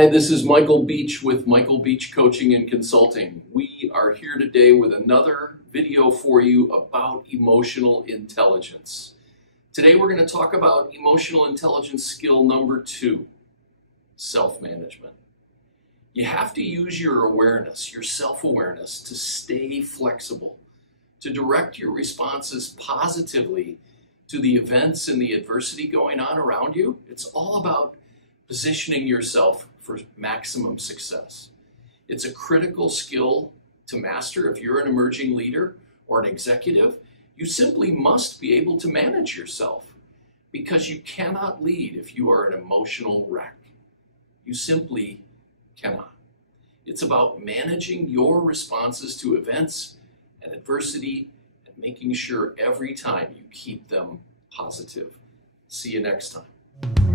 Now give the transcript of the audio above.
Hi, this is Michael Beach with Michael Beach Coaching and Consulting. We are here today with another video for you about emotional intelligence. Today we're going to talk about emotional intelligence skill number 2, self-management. You have to use your awareness, your self-awareness, to stay flexible, to direct your responses positively to the events and the adversity going on around you. It's all about positioning yourself for maximum success. It's a critical skill to master if you're an emerging leader or an executive. You simply must be able to manage yourself because you cannot lead if you are an emotional wreck. You simply cannot. It's about managing your responses to events and adversity and making sure every time you keep them positive. See you next time.